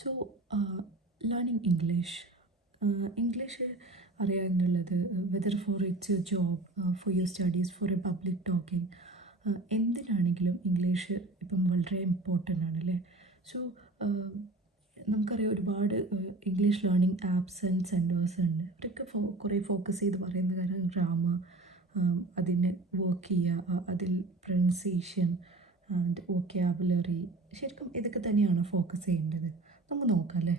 So learning English English അറിയുക എന്നുള്ളത് whether for its a job, for your studies, for a public talking, എന്തിനാണെങ്കിലും English ഇപ്പം വളരെ important ആണ് അല്ലേ. സോ നമുക്കറിയാം ഒരുപാട് English learning apps and centres ഉണ്ട്. അവരൊക്കെ കുറേ ഫോക്കസ് ചെയ്ത് പറയുന്ന കാര്യം ഗ്രാമർ, അതിന് വർക്ക് ചെയ്യുക, അതിൽ പ്രൊനൗൺസിയേഷൻ ആൻഡ് വൊക്കാബുലറി, ശരിക്കും ഇതൊക്കെ തന്നെയാണ് ഫോക്കസ് ചെയ്യേണ്ടത്. നമുക്ക് നോക്കാം അല്ലേ.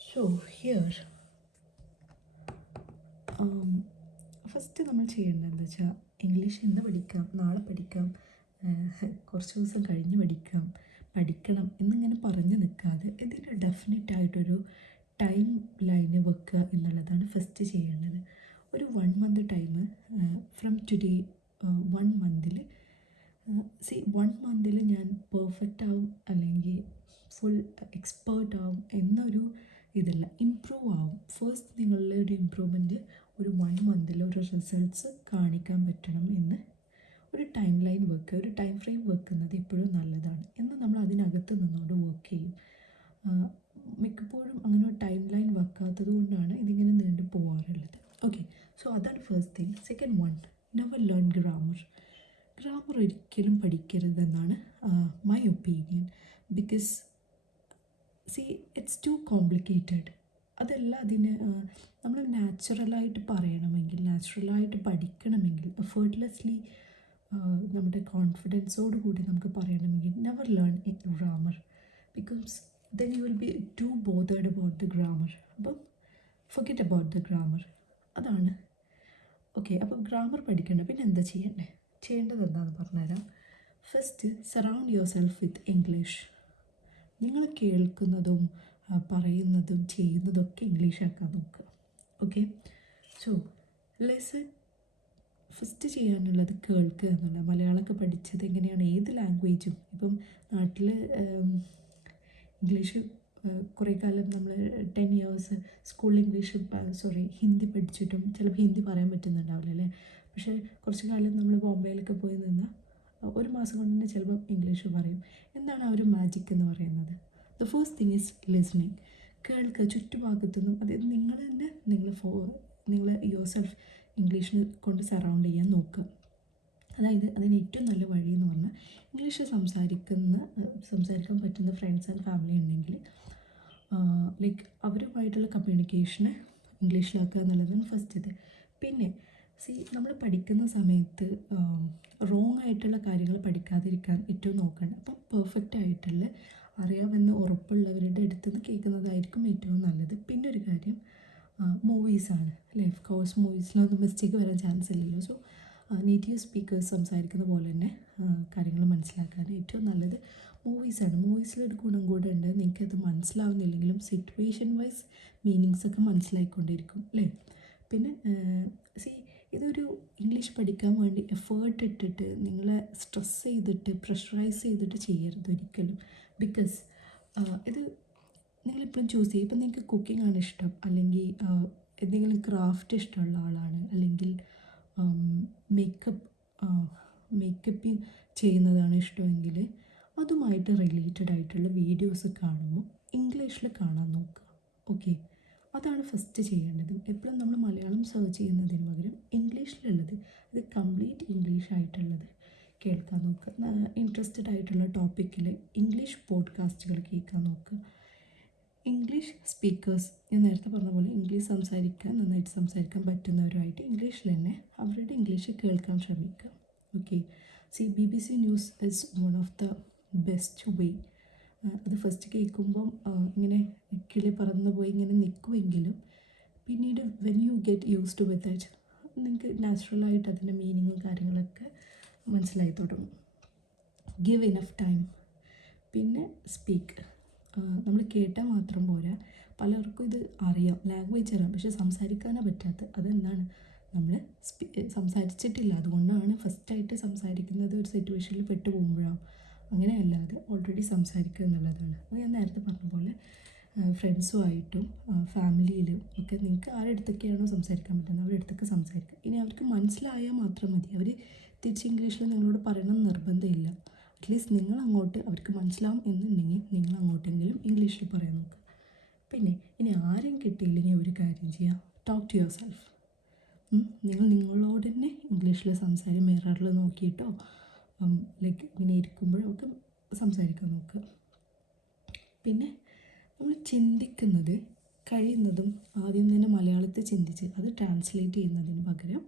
സോ ഹിയർ ഫസ്റ്റ് നമ്മൾ ചെയ്യേണ്ടത് എന്താ വെച്ചാൽ ഇംഗ്ലീഷ് ഇന്ന് പഠിക്കാം, നാളെ പഠിക്കാം, കുറച്ച് ദിവസം കഴിഞ്ഞ് പഠിക്കണം എന്നിങ്ങനെ പറഞ്ഞ് നിൽക്കാതെ ഇതിൻ്റെ ഡെഫിനറ്റ് ആയിട്ടൊരു ടൈം ലൈന് വെക്കുക എന്നുള്ളതാണ് ഫസ്റ്റ് ചെയ്യേണ്ടത്. ഒരു 1 മന്ത് ടൈം ഫ്രം ടുഡേ, 1 മന്തിൽ 1 മന്തിൽ ഞാൻ പെർഫെക്റ്റ് ആവും അല്ലെങ്കിൽ ഫുൾ എക്സ്പേർട്ട് ആവും എന്നൊരു ഇതില്ല, ഇമ്പ്രൂവ് ആവും. ഫസ്റ്റ് നിങ്ങളുടെ ഒരു ഇമ്പ്രൂവ്മെൻറ്റ് ഒരു 1 മന്തിൽ ഒരു റിസൾട്ട്സ് കാണിക്കാൻ പറ്റണം എന്ന് ഒരു ടൈം ലൈൻ വെക്കുക, ഒരു ടൈം ഫ്രെയിം വെക്കുന്നത് എപ്പോഴും നല്ലതാണ്. എന്നാൽ നമ്മൾ അതിനകത്ത് നിന്നുകൊണ്ട് വർക്ക് ചെയ്യും. മിക്കപ്പോഴും അങ്ങനെ ഒരു ടൈം ലൈൻ വെക്കാത്തത് കൊണ്ടാണ് ഇതിങ്ങനെ നീണ്ടു പോകാറുള്ളത്. ഓക്കെ, സോ അതാണ് first thing. Second one, never learn grammar. Grammar ഒരിക്കലും പഠിക്കരുതെന്നാണ് my opinion. Because it's too complicated. അതല്ല, അതിന് നമ്മൾ നാച്ചുറലായിട്ട് പറയണമെങ്കിൽ, നാച്ചുറലായിട്ട് പഠിക്കണമെങ്കിൽ, എഫേർട്ട്ലെസ്ലി നമ്മുടെ കോൺഫിഡൻസോട് കൂടി നമുക്ക് പറയണമെങ്കിൽ never learn grammar. Because then you will be too bothered about the grammar. അപ്പം forget about the grammar. അതാണ്. ഓക്കെ, അപ്പം ഗ്രാമർ പഠിക്കണ്ട. പിന്നെ എന്താ ചെയ്യേണ്ടത് എന്താണെന്ന് പറഞ്ഞുതരാം. First, surround your self with English. നിങ്ങൾ കേൾക്കുന്നതും പറയുന്നതും ചെയ്യുന്നതൊക്കെ ഇംഗ്ലീഷാക്കാൻ നോക്കുക. ഓക്കെ, സോ ലെസൺ ഫസ്റ്റ് ചെയ്യാനുള്ളത് കേൾക്കുക എന്നുള്ള. മലയാളമൊക്കെ പഠിച്ചത് എങ്ങനെയാണ്, ഏത് ലാംഗ്വേജും. ഇപ്പം നാട്ടിൽ ഇംഗ്ലീഷ് കുറേ കാലം നമ്മൾ 10 ഇയേഴ്സ് സ്കൂളിൽ ഇംഗ്ലീഷ് ഹിന്ദി പഠിച്ചിട്ടും ചിലപ്പോൾ ഹിന്ദി പറയാൻ പറ്റുന്നുണ്ടാവില്ല അല്ലേ. പക്ഷേ കുറച്ച് കാലം നമ്മൾ ബോംബെയിലൊക്കെ പോയി നിന്നാൽ 1 മാസം കൊണ്ട് തന്നെ ചിലപ്പോൾ ഇംഗ്ലീഷ് പറയും. എന്താണ് ആ ഒരു മാജിക് എന്ന് പറയുന്നത്? The first thing is listening. കേൾക്കുക, ചുറ്റുഭാഗത്തുനിന്നും. അതായത് നിങ്ങൾ തന്നെ നിങ്ങൾ യുവർ സെൽഫ് ഇംഗ്ലീഷിനെ കൊണ്ട് സറൗണ്ട് ചെയ്യാൻ നോക്കുക. അതായത് അതിന് ഏറ്റവും നല്ല വഴി എന്ന് പറഞ്ഞാൽ ഇംഗ്ലീഷ് സംസാരിക്കാൻ പറ്റുന്ന ഫ്രണ്ട്സ് ആൻഡ് ഫാമിലി ഉണ്ടെങ്കിൽ ലൈക്ക് അവരുമായിട്ടുള്ള കമ്മ്യൂണിക്കേഷന് ഇംഗ്ലീഷിലാക്കുക എന്നുള്ളതാണ് ഫസ്റ്റ് ഇത്. പിന്നെ നമ്മൾ പഠിക്കുന്ന സമയത്ത് റോങ് ആയിട്ടുള്ള കാര്യങ്ങൾ പഠിക്കാതിരിക്കാൻ ഏറ്റവും നോക്കണം. അപ്പം പെർഫെക്റ്റ് ആയിട്ടുള്ള അറിയാമെന്ന് ഉറപ്പുള്ളവരുടെ അടുത്ത് നിന്ന് കേൾക്കുന്നതായിരിക്കും ഏറ്റവും നല്ലത്. പിന്നെ ഒരു കാര്യം, മൂവീസാണ് അല്ലേ. ഓഫ് കോഴ്സ് മൂവീസിലൊന്നും മിസ്റ്റേക്ക് വരാൻ ചാൻസ് ഇല്ലല്ലോ. സോ നേറ്റീവ് സ്പീക്കേഴ്സ് സംസാരിക്കുന്ന പോലെ തന്നെ കാര്യങ്ങൾ മനസ്സിലാക്കാൻ ഏറ്റവും നല്ലത് മൂവീസാണ്. മൂവീസിലൊരു ഗുണം കൂടെ ഉണ്ട്, നിങ്ങൾക്കത് മനസ്സിലാവുന്നില്ലെങ്കിലും സിറ്റുവേഷൻ വൈസ് മീനിങ്സൊക്കെ മനസ്സിലായിക്കൊണ്ടിരിക്കും അല്ലേ. പിന്നെ ഇതൊരു ഇംഗ്ലീഷ് പഠിക്കാൻ വേണ്ടി എഫേർട്ട് ഇട്ടിട്ട് നിങ്ങളെ സ്ട്രെസ് ചെയ്തിട്ട് പ്രഷറൈസ് ചെയ്തിട്ട് ചെയ്യരുത് ഒരിക്കലും. ബിക്കോസ് ഇത് നിങ്ങളിപ്പോഴും ചൂസ് ചെയ്യും. ഇപ്പം നിങ്ങൾക്ക് കുക്കിംഗ് ആണ് ഇഷ്ടം, അല്ലെങ്കിൽ എന്തെങ്കിലും ക്രാഫ്റ്റ് ഇഷ്ടമുള്ള ആളാണ്, അല്ലെങ്കിൽ മേക്കപ്പ് ചെയ്യുന്നതാണ് ഇഷ്ടമെങ്കിൽ അതുമായിട്ട് റിലേറ്റഡ് ആയിട്ടുള്ള വീഡിയോസ് കാണുമ്പോൾ ഇംഗ്ലീഷിൽ കാണാൻ നോക്കുക. ഓക്കെ, അതാണ് ഫസ്റ്റ് ചെയ്യേണ്ടത്. എപ്പോഴും നമ്മൾ മലയാളം സെർച്ച് ചെയ്യുന്നതിന് പകരം ഇംഗ്ലീഷിലുള്ളത്, അത് കംപ്ലീറ്റ് ഇംഗ്ലീഷ് ആയിട്ടുള്ളത് കേൾക്കാൻ നോക്കുക. ഇൻട്രസ്റ്റഡ് ആയിട്ടുള്ള ടോപ്പിക്കിൽ ഇംഗ്ലീഷ് പോഡ്കാസ്റ്റുകൾ കേൾക്കാൻ നോക്കുക. ഇംഗ്ലീഷ് സ്പീക്കേഴ്സ്, ഞാൻ നേരത്തെ പറഞ്ഞ പോലെ ഇംഗ്ലീഷ് നന്നായിട്ട് സംസാരിക്കാൻ പറ്റുന്നവരുമായിട്ട് ഇംഗ്ലീഷിൽ തന്നെ അവരുടെ ഇംഗ്ലീഷ് കേൾക്കാൻ ശ്രമിക്കുക. Okay, BBC news is one of the best way. അത് ഫസ്റ്റ് കേൾക്കുമ്പം ഇങ്ങനെ കിളി പറന്നു പോയി ഇങ്ങനെ നിൽക്കുമെങ്കിലും പിന്നീട് when you get used with it നിങ്ങൾക്ക് നാച്ചുറലായിട്ട് അതിൻ്റെ മീനിങ്ങും കാര്യങ്ങളൊക്കെ മനസ്സിലായി തുടങ്ങും. Give enough time. പിന്നെ സ്പീക്ക്. നമ്മൾ കേട്ടാൽ മാത്രം പോരാ, പലർക്കും ഇത് അറിയാം, ലാംഗ്വേജ് അറിയാം, പക്ഷെ സംസാരിക്കാനേ പറ്റാത്ത. അതെന്താണ്, നമ്മൾ സംസാരിച്ചിട്ടില്ല. അതുകൊണ്ടാണ് ഫസ്റ്റായിട്ട് സംസാരിക്കുന്നത് ഒരു സിറ്റുവേഷനിൽ പെട്ടു പോകുമ്പോഴാണ്. അങ്ങനെയല്ലാതെ ഓൾറെഡി സംസാരിക്കുക എന്നുള്ളതാണ്. അത് ഞാൻ നേരത്തെ പറഞ്ഞ പോലെ ഫ്രണ്ട്സുമായിട്ടും ഫാമിലിയിലും ഒക്കെ നിങ്ങൾക്ക് ആരുടെ അടുത്തൊക്കെയാണോ സംസാരിക്കാൻ പറ്റുന്നത് അവരുടെ അടുത്തൊക്കെ സംസാരിക്കുക. ഇനി അവർക്ക് മനസ്സിലായാൽ മാത്രം മതി. അവർ തിരിച്ച് ഇംഗ്ലീഷിൽ നിങ്ങളോട് പറയണം നിർബന്ധമില്ല. അറ്റ്ലീസ്റ്റ് നിങ്ങൾ അങ്ങോട്ട് അവർക്ക് മനസ്സിലാവും എന്നുണ്ടെങ്കിൽ നിങ്ങൾ അങ്ങോട്ടെങ്കിലും ഇംഗ്ലീഷിൽ പറയാൻ നോക്കുക. പിന്നെ ഇനി ആരെയും കിട്ടിയില്ലെങ്കിൽ ഒരു കാര്യം ചെയ്യുക, ടോക്ക് ടു യുവർ സെൽഫ്. നിങ്ങൾ നിങ്ങളോട് തന്നെ ഇംഗ്ലീഷിൽ മിററിൽ നോക്കിയിട്ടോ ലൈക്ക് ഇങ്ങനെ ഇരിക്കുമ്പോഴൊക്കെ സംസാരിക്കാൻ നോക്കുക. പിന്നെ നമ്മൾ ചിന്തിക്കുന്നത് കഴിയുന്നതും ആദ്യം തന്നെ മലയാളത്തിൽ ചിന്തിച്ച് അത് ട്രാൻസ്ലേറ്റ് ചെയ്യുന്നതിന് പകരം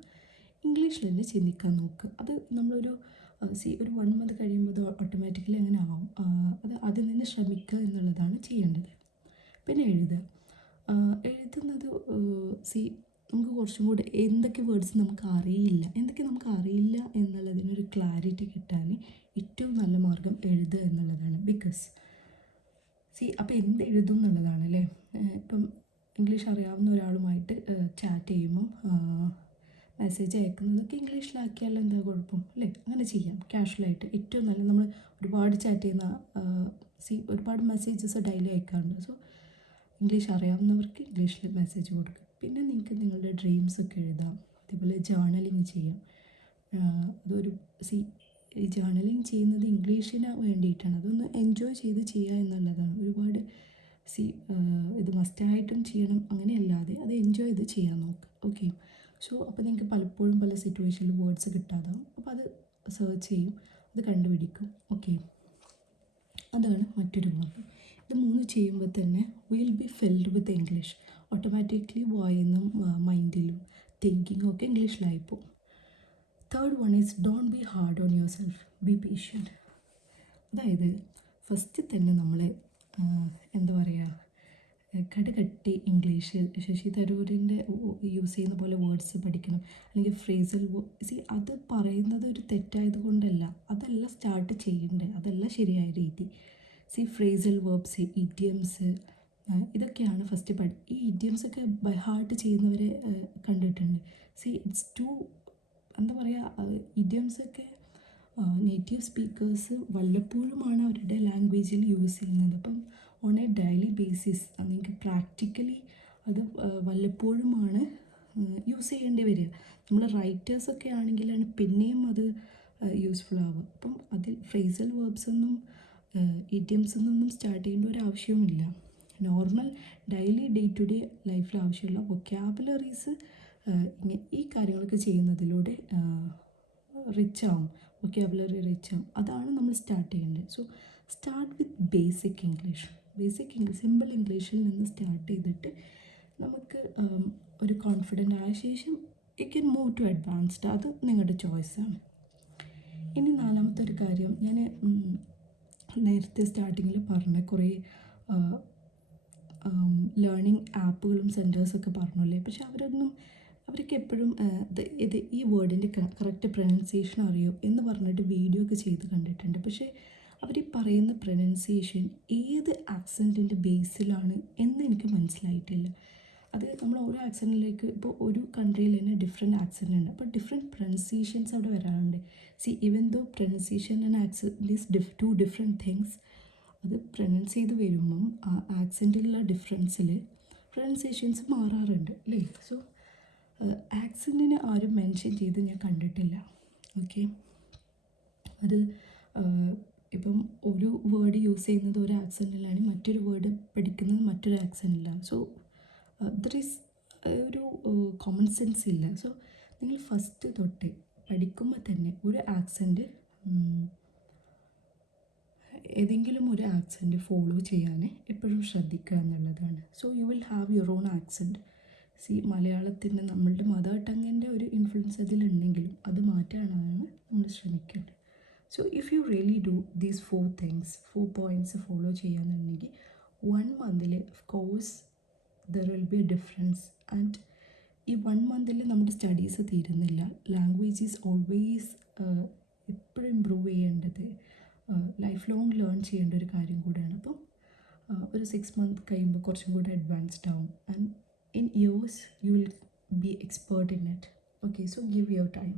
ഇംഗ്ലീഷിൽ തന്നെ ചിന്തിക്കാൻ നോക്കുക. അത് നമ്മളൊരു ഒരു 1 month കഴിയുമ്പോൾ അത് ഓട്ടോമാറ്റിക്കലി അങ്ങനെ ആവും. അത് അതിൽ നിന്ന് ശ്രമിക്കുക എന്നുള്ളതാണ് ചെയ്യേണ്ടത്. പിന്നെ എഴുതുന്നത് നമുക്ക് കുറച്ചും കൂടെ എന്തൊക്കെ വേർഡ്സ് നമുക്ക് അറിയില്ല എന്നുള്ളതിനൊരു ക്ലാരിറ്റി കിട്ടാൻ ഏറ്റവും നല്ല മാർഗം എഴുതുക എന്നുള്ളതാണ്. ബിക്കോസ് അപ്പോൾ എന്ത് എഴുതും എന്നുള്ളതാണ് അല്ലേ. ഇപ്പം ഇംഗ്ലീഷ് അറിയാവുന്ന ഒരാളുമായിട്ട് ചാറ്റ് ചെയ്യുമ്പം മെസ്സേജ് അയക്കുന്നതൊക്കെ ഇംഗ്ലീഷിലാക്കിയാൽ എന്താ കുഴപ്പം അല്ലേ. അങ്ങനെ ചെയ്യാം കാഷ്വലായിട്ട്. ഏറ്റവും നല്ല നമ്മൾ ഒരുപാട് ചാറ്റ് ചെയ്യുന്ന ഒരുപാട് മെസ്സേജസ് ഡെയിലി അയക്കാറുണ്ട്. സോ ഇംഗ്ലീഷ് അറിയാവുന്നവർക്ക് ഇംഗ്ലീഷിൽ മെസ്സേജ് കൊടുക്കുക. പിന്നെ നിങ്ങൾക്ക് നിങ്ങളുടെ ഡ്രീംസൊക്കെ എഴുതാം. അതേപോലെ ജേർണലിങ് ചെയ്യാം. അതൊരു ഈ ജേർണലിങ് ചെയ്യുന്നത് ഇംഗ്ലീഷിന് വേണ്ടിയിട്ടാണ്. അതൊന്ന് എൻജോയ് ചെയ്ത് ചെയ്യുക എന്നുള്ളതാണ്. ഒരുപാട് ഇത് മസ്റ്റായിട്ടും ചെയ്യണം അങ്ങനെയല്ലാതെ അത് എൻജോയ് ചെയ്ത് ചെയ്യാൻ നോക്കുക. ഓക്കെ. സോ അപ്പോൾ നിങ്ങൾക്ക് പലപ്പോഴും പല സിറ്റുവേഷനിൽ വേർഡ്സ് കിട്ടാതാവും. അപ്പോൾ അത് സെർച്ച് ചെയ്യും, അത് കണ്ടുപിടിക്കും. ഓക്കെ, അതാണ് മറ്റൊരു മാർഗം. ഇത് 3 ചെയ്യുമ്പോൾ തന്നെ will be filled with English. Automatically വായിന്നും മൈൻഡിലും തിങ്കിങ്ങും ഒക്കെ ഇംഗ്ലീഷിലായിപ്പോൾ. Third one is don't be hard on yourself, be patient. അതായത് ഫസ്റ്റ് തന്നെ നമ്മൾ എന്താ പറയുക, കടുകട്ടി ഇംഗ്ലീഷ് ശശി തരൂരിൻ്റെ യൂസ് ചെയ്യുന്ന പോലെ വേർഡ്സ് പഠിക്കണം, അല്ലെങ്കിൽ ഫ്രേസൽ അത് പറയുന്നത് ഒരു തെറ്റായത് കൊണ്ടല്ല, അതല്ല സ്റ്റാർട്ട് ചെയ്യേണ്ടത്, അതല്ല ശരിയായ രീതി. ഫ്രേസൽ വേർബ്സ്, ഇഡിയംസ്, ഇതൊക്കെയാണ് ഫസ്റ്റ് ഈ ഇഡിയംസൊക്കെ ബൈ ഹാർട്ട് ചെയ്യുന്നവരെ കണ്ടിട്ടുണ്ട്. ഇറ്റ്സ് ടു എന്താ പറയുക, ഇഡിയംസൊക്കെ നേറ്റീവ് സ്പീക്കേഴ്സ് വല്ലപ്പോഴുമാണ് അവരുടെ ലാംഗ്വേജിൽ യൂസ് ചെയ്യുന്നത്. അപ്പം ഓൺ എ ഡെയിലി ബേസിസ് നിങ്ങൾക്ക് പ്രാക്ടിക്കലി അത് വല്ലപ്പോഴുമാണ് യൂസ് ചെയ്യേണ്ടി വരിക. നമ്മൾ റൈറ്റേഴ്സൊക്കെ ആണെങ്കിലാണ് പിന്നെയും അത് യൂസ്ഫുൾ ആവുക. അപ്പം അതിൽ ഫ്രേസൽ വേർബ്സൊന്നും ഇഡിയംസിൽ നിന്നും സ്റ്റാർട്ട് ചെയ്യേണ്ട ഒരു ആവശ്യവുമില്ല. Normal daily day to day ലൈഫിൽ ആവശ്യമുള്ള വൊക്കാബുലറീസ് ഈ കാര്യങ്ങളൊക്കെ ചെയ്യുന്നതിലൂടെ റിച്ച് ആവും, വൊക്കാബുലറി റിച്ച് ആവും. അതാണ് നമ്മൾ സ്റ്റാർട്ട് ചെയ്യേണ്ടത്. So start with basic English, simple ഇംഗ്ലീഷിൽ നിന്ന് സ്റ്റാർട്ട് ചെയ്തിട്ട് നമുക്ക് ഒരു കോൺഫിഡൻ്റ് ആയ ശേഷം you can move to advanced. അത് നിങ്ങളുടെ ചോയ്സാണ്. ഇനി 4മത്തെ ഒരു കാര്യം, ഞാൻ നേരത്തെ സ്റ്റാർട്ടിങ്ങിൽ പറഞ്ഞ കുറേ ലേണിംഗ് ആപ്പുകളും സെൻറ്റേഴ്സൊക്കെ പറഞ്ഞല്ലേ, പക്ഷെ അവർക്ക് എപ്പോഴും ഈ വേർഡിൻ്റെ കറക്റ്റ് പ്രൊനൗൺസിയേഷൻ അറിയോ എന്ന് പറഞ്ഞിട്ട് വീഡിയോ ഒക്കെ ചെയ്ത് കണ്ടിട്ടുണ്ട്. പക്ഷേ അവർ ഈ പറയുന്ന പ്രൊനൗൺസിയേഷൻ ഏത് ആക്സെൻറ്റിൻ്റെ ബേസിലാണ് എന്ന് എനിക്ക് മനസ്സിലായിട്ടില്ല. അത് നമ്മൾ ഓരോ ആക്സെൻറ്റിലേക്ക്, ഇപ്പോൾ ഒരു കൺട്രിയിൽ തന്നെ ഡിഫറെൻറ്റ് ആക്സെൻ്റ് ഉണ്ട്, അപ്പോൾ ഡിഫറെൻറ്റ് പ്രൊനൗൺസിയേഷൻസ് അവിടെ വരാറുണ്ട്. Even though pronunciation and accent is 2 different things. അത് പ്രൊനൗൺസ് ചെയ്ത് വരുമ്പം ആ ആക്സെൻറ്റിലുള്ള ഡിഫറൻസിൽ പ്രൊനൗൺസിയേഷൻസ് മാറാറുണ്ട് അല്ലേ. സോ ആക്സെൻറ്റിനെ ആരും മെൻഷൻ ചെയ്ത് ഞാൻ കണ്ടിട്ടില്ല. ഓക്കെ, അത് ഇപ്പം ഒരു വേർഡ് യൂസ് ചെയ്യുന്നത് ഒരു ആക്സെൻറ്റിലാണ്, മറ്റൊരു വേർഡ് പഠിക്കുന്നത് മറ്റൊരു ആക്സെൻറ്റിലാണ്. സോ ദർ ഈസ് ഒരു കോമൺ സെൻസ് ഇല്ല. സോ നിങ്ങൾ ഫസ്റ്റ് തൊട്ട് പഠിക്കുമ്പോൾ തന്നെ ഒരു ആക്സെൻറ്റ്, ഏതെങ്കിലും ഒരു ആക്സെൻറ്റ് ഫോളോ ചെയ്യാൻ എപ്പോഴും ശ്രദ്ധിക്കുക എന്നുള്ളതാണ്. So you will have your own accent. മലയാളത്തിൻ്റെ നമ്മളുടെ മദർ ടങ്ങിൻ്റെ ഒരു ഇൻഫ്ലുവൻസ് അതിലുണ്ടെങ്കിലും അത് മാറ്റാനാണ് നമ്മൾ ശ്രമിക്കേണ്ടത്. So if you really do these 4 points follow ചെയ്യാന്നുണ്ടെങ്കിൽ 1 month of course there will be a difference. And ഈ 1 month നമ്മുടെ സ്റ്റഡീസ് തീരുന്നില്ല. ലാംഗ്വേജ് ഈസ് ഓൾവേസ് എപ്പോഴും ഇമ്പ്രൂവ് ചെയ്യേണ്ടത്, ലൈഫ് ലോങ് ലേൺ ചെയ്യേണ്ട ഒരു കാര്യം കൂടിയാണ്. അപ്പം ഒരു 6 month കഴിയുമ്പോൾ കുറച്ചും കൂടി അഡ്വാൻസ്ഡ് ആവും. And in years you will be expert in it. Okay, so give your time.